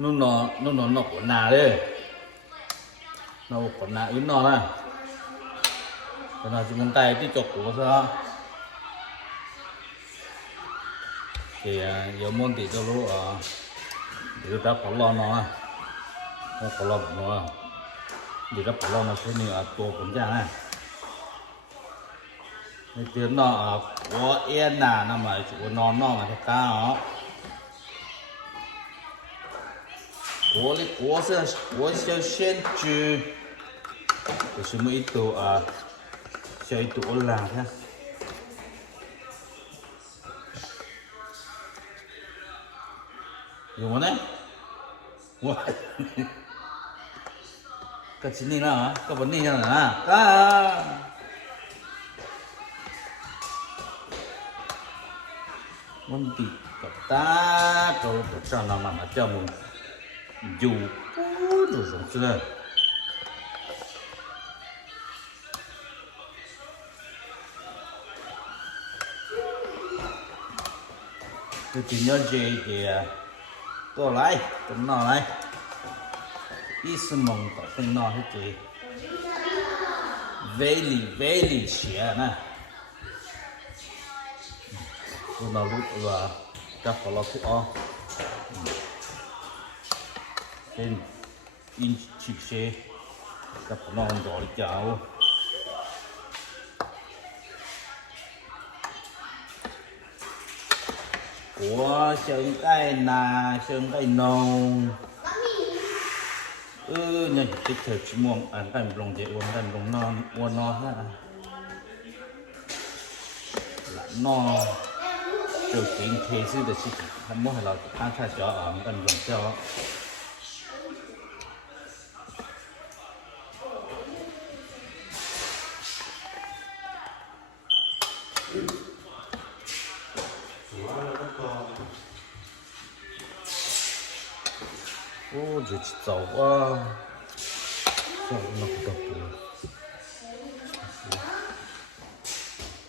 nó của nà đấy nó của nà ít nó này cái nào chỉ muốn tay tí chọc của sao thì giờ muốn thì cho lúc thì ra bỏ lo nó không bỏ lo nó thì ra bỏ lo nó thế này tổ cũng ra này cái tiếng nó có yên là nằm ở chỗ nó mà cái cá đó我是先去，就是么一朵小一朵啦，看。有么呢？我，个今年啦，个本年啦啊！问题个大，都不上那嘛叫么？有这种是的，就今天这过来，等拿来，一时梦到等拿去这威力钱呢，我那路吧，这好了去啊。in chip xe gặp nó không rõ đi chào của sơn cây là sơn cây nồng nhận tích thời chỉ mong ăn cây lồng dễ uống cây lồng non uống nó ha là nó điều kiện thế sư de事情không muốn là ăn菜小ăn cây lồng cho ô giờ chỉ giàu quá giàu nó cũng độc rồi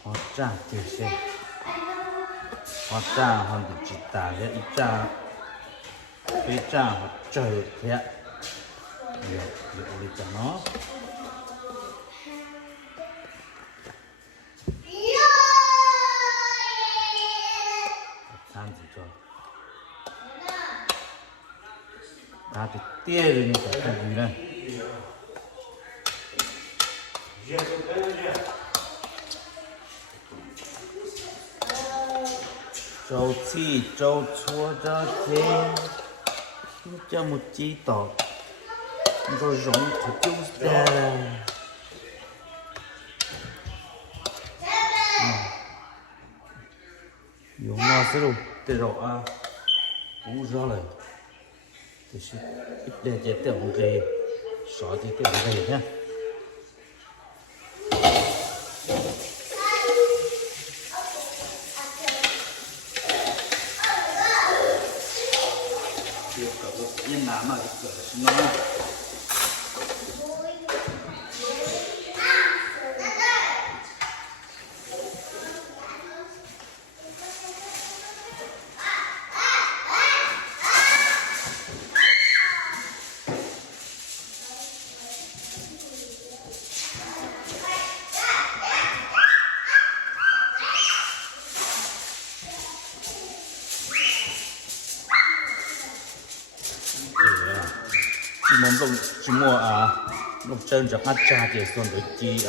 hóa trang tiền xe hóa trang hoàn thì chỉ tả ra ít trang cái trang hoặc trời thế nhiều đi cho nó trang gì cho à thì tia rồi như cái gì đây châu chi châu chua cho thế cho một chi tỏ rồi giống thật chung ra dùng nó sẽ đủ để rồi uống raเลย就是一点点掉红给，少点掉红给看。这个越南嘛，这个什么？chỉ mua lúc chân cho hát cha thì còn được chi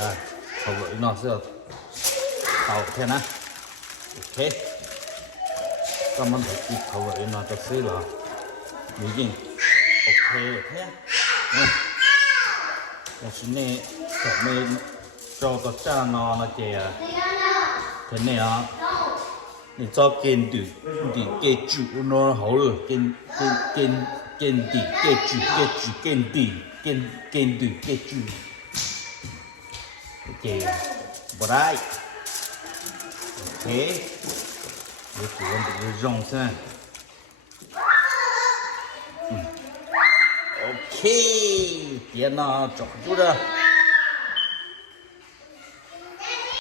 khẩu vị nó sẽ tàu thế nè ok cảm ơn thầy khẩu vị nó thật sự là mỹ gì ok thế là xin này cảm ơn cho các cha nó chè thế này你做监督，你给主那好了，监督，监督，给主，OK， 不来 ，OK， 我喜欢这个肉噻，OK， 别拿抓住了。